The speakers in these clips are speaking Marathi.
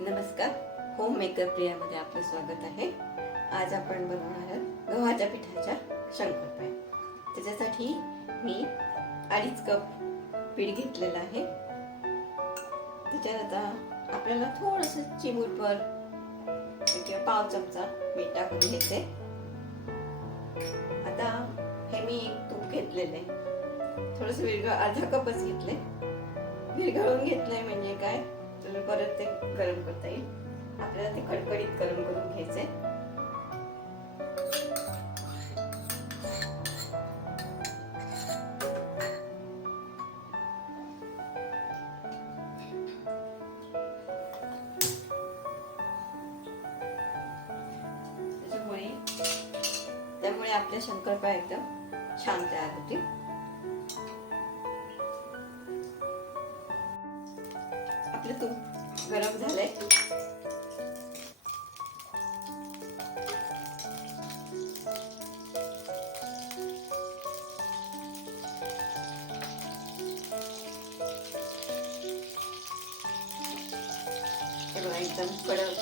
नमस्कार. होम मेकर प्रियामध्ये आपलं स्वागत आहे. आज आपण बनवणार आहोत गव्हाच्या पिठाच्या शंकरपाळ्या त्याच्यासाठी मी अडीच कप पीठ घेतलेलं आहे. त्याच्यात आता आपल्याला थोडंसं चिमूटभर किंवा पाव चमचा मीठ टाकून घेते आता हे मी एक तूप घेतलेलं आहे. थोडंसं विरघळ अर्धा कपच घेतले विरघळून घेतलंय म्हणजे काय? तर परत ते गरम करता येईल. आपल्याला ते कडकडीत गरम करून घ्यायचंय. त्यामुळे आपल्या शंकरपा एकदम छान तयार होतील. आपलं तूप. गरम झालंय. एकदम कडक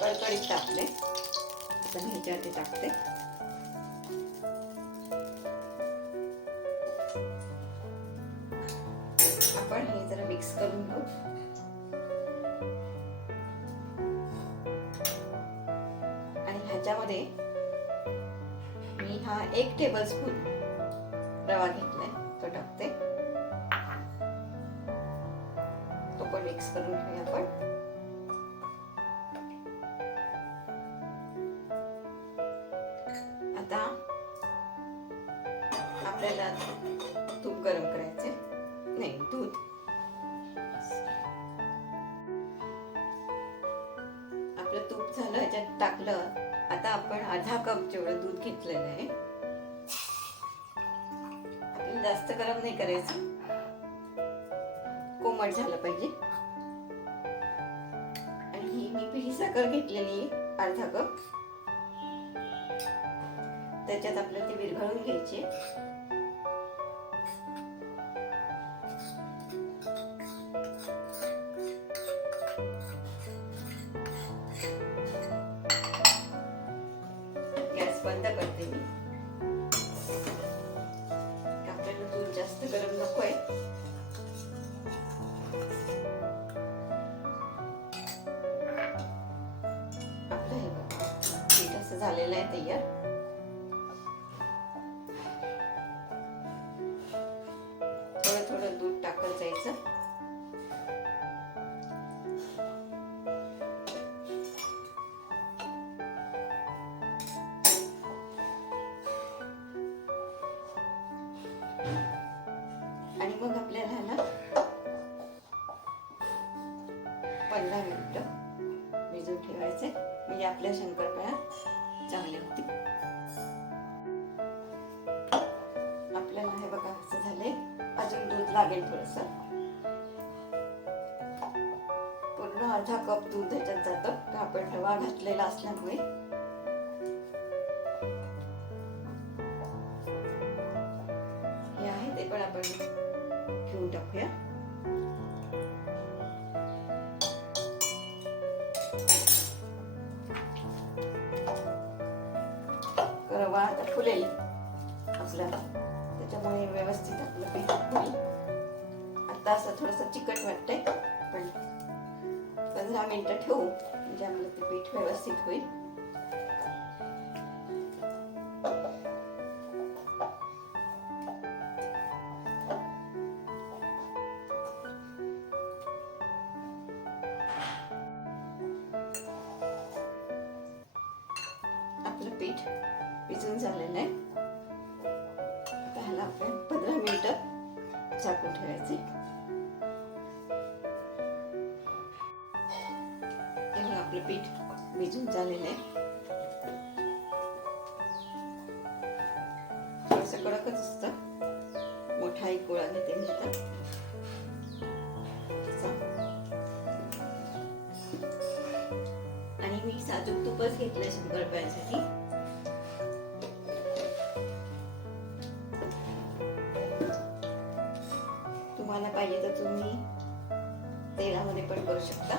कडकडीत टाकले आता मी ह्याच्यावरती टाकते. आपण हे जरा मिक्स करून घेऊ. यामध्ये मी हा एक टेबल स्पून रवा घेतलाय. तो टाकते. तो पण मिक्स करून घेऊया आपण. आता आपल्याला आता आपण अर्धा कप जेवढं दूध घेतलेलं आहे आपल्याला जास्त गरम नाही करायचं. कोमट झालं पाहिजे. आणि ही मी पिठी साखर घेतलेली अर्धा कप. त्याच्यात आपल्याला ती विरघळून घ्यायची. गरम नको आहे आपलं हे बघा. पीठ असं झालेलं आहे तयार. पंधरा मिनिटं भिजून ठेवायचे म्हणजे आपल्या शंकरपाळ्या चांगल्या होतील आपल्याला हे बघा असं झाले अजून दूध लागेल थोडस. पूर्ण अर्धा कप दूध ह्याच्यात जातं. का आपण रवा घातलेला असल्यामुळे. हे आहे ते पण आपण घेऊन टाकूया. आता फुलेल आपलं त्याच्यामुळे व्यवस्थित आपलं पीठ होईल. आता असं थोडंसं चिकट वाटतंय. पण पंधरा मिनिटं ठेवू. म्हणजे आम्हाला ते पीठ व्यवस्थित होईल. आपलं पीठ भिजून झालेलं आहे. त्याला आपण पंधरा मिनिटं झाकून ठेवायचे. त्यामुळे आपलं पीठ भिजून झालेलं आहे. थोडंसं कडकच असतं. मोठा एक गोळा घेते मी आता. आणि मी साजूक तुपच शंकर शंकरपाळ्यासाठी करू शकता.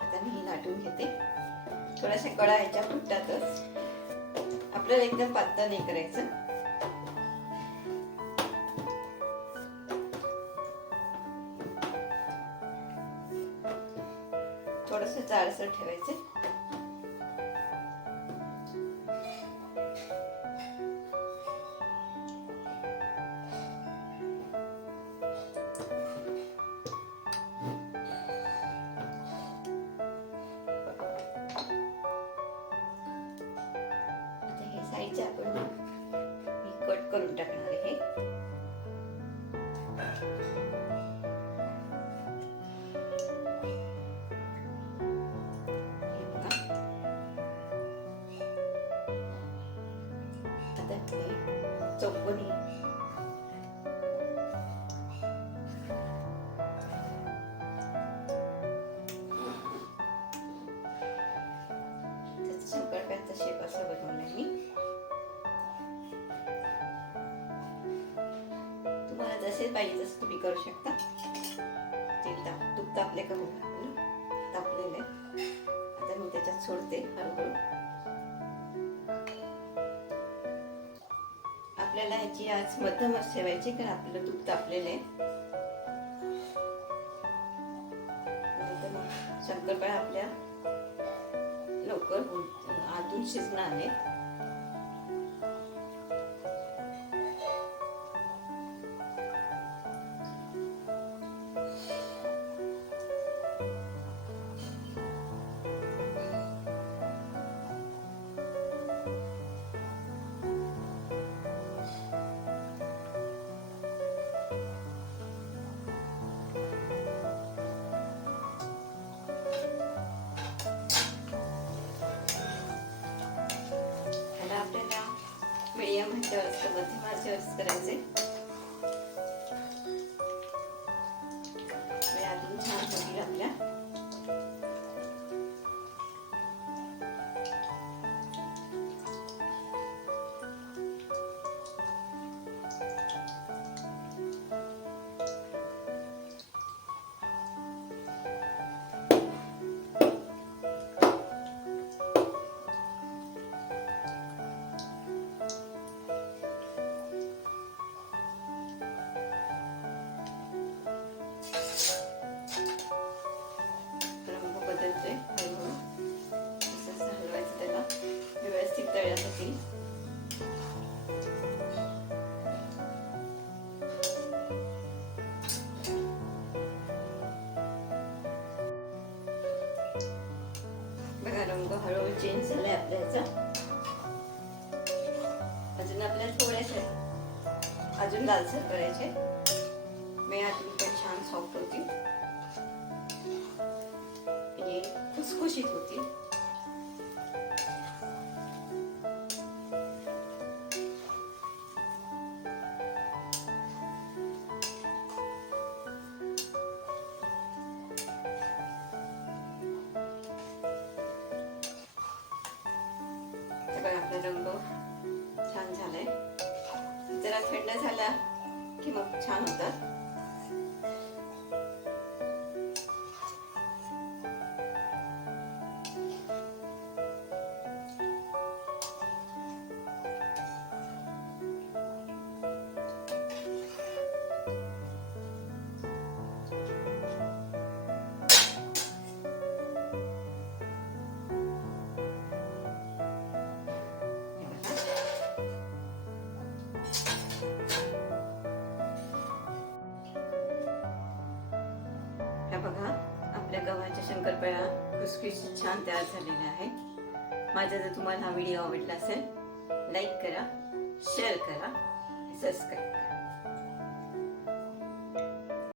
आता मी लाटून घेते. थोड्याशा कडा याच्या फुटतातच आपल्याला एकदम पातळ नाही करायचं. थोडस जाडसर ठेवायचे. आता तुम्हाला जसे पाहिजे तसं तुम्ही करू शकता. ते ताप तूप तापले का बघा आपलं आता मी त्याच्यात सोडते हळूहळू. आपल्याला ह्याची आज मध्यमच ठेवायची कारण आपलं तूप तापलेलं आहे. शंकरपाळ्या आपल्या लवकर आतून शिजणार आहेत मिडियम ह्याच्यावर मध्यम आचेवरच करायचे द्यायचा. आपल्या अजून आपल्याला थोड्याशा अजून लालसर करायचे. मी अजून पण छान सॉफ्ट होती. खुसखुशीत होती. थंड झाला की मग छान होतात शंकरपाळ्या खुसखुशीत छान तयार झालेल्या आहेत माझा जर तुम्हाला हा व्हिडिओ आवडला असेल लाईक करा शेअर करा सबस्क्राईब करा.